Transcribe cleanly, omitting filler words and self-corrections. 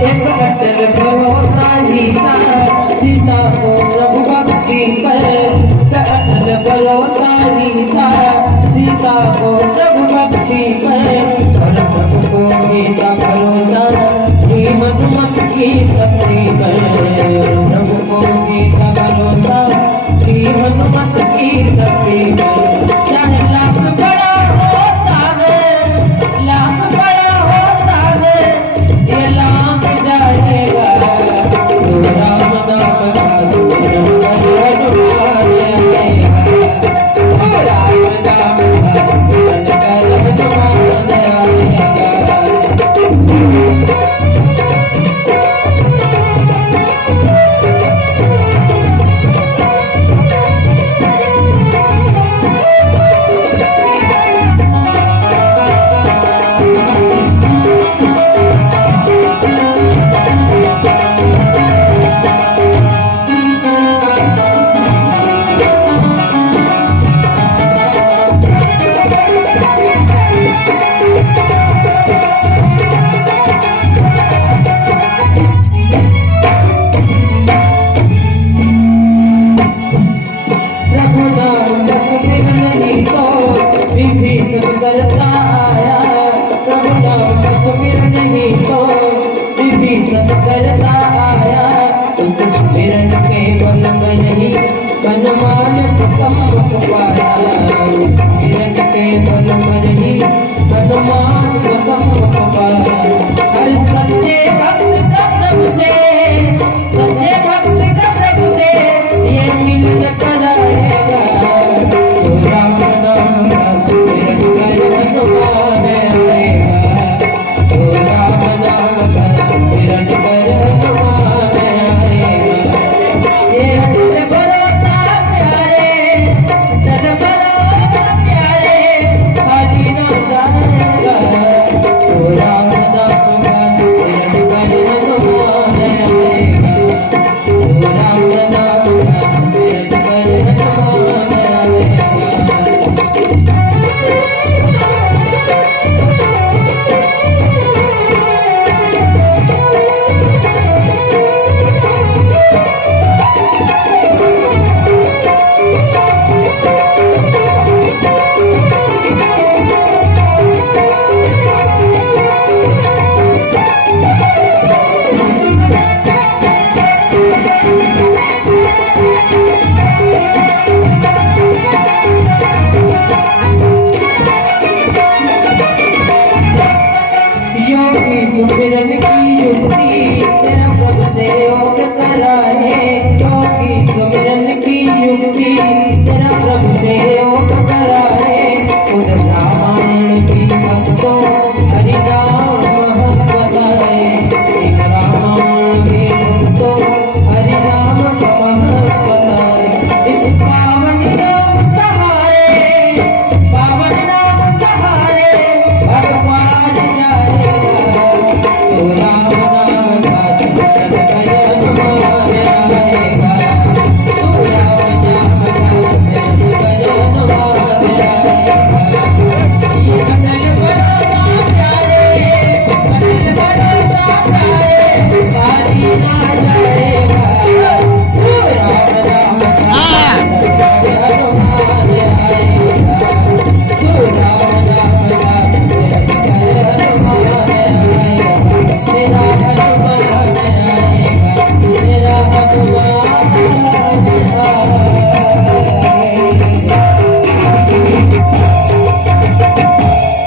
एक अटल भरोसा ही था सीता को प्रभु भक्ति पर। अटल भरोसा ही था सीता को प्रभु भक्ति पर। और प्रभु को भी था भरोसा श्री हनुमत की शक्ति पर। प्रभु को भी था भरोसा श्री हनुमत की शक्ति पर। चाहे लाख बड़ा हो सागर, लाख बड़ा हो सागर, ये लाख जाएगा तो राम नाम का सुमिरन हनुमान आएगा। तो राम नाम का सुमिरन हनुमान आएगा। करता आया उस सुमिरन के बल पर ही बनमान सम्मुख पाया। सुमिरन के बल पर ही बनमान सम्मुख पाया। हर सच्चे भक्त का प्रभु से, सच्चे भक्त का प्रभु से ये मिलन कराएगा। तो राम नाम का सुमिरन कर हनुमान आएगा। तो राम नाम का सुमिरन कर हनुमान आएगा। ये अटल भरोसा प्यारे, अटल भरोसा प्यारे, खाली न जाएगा। तो राम नाम का सुमिरन कर हनुमान आएगा। तो राम नाम का सुमिरन कर हनुमान आएगा। योगी सुमिरन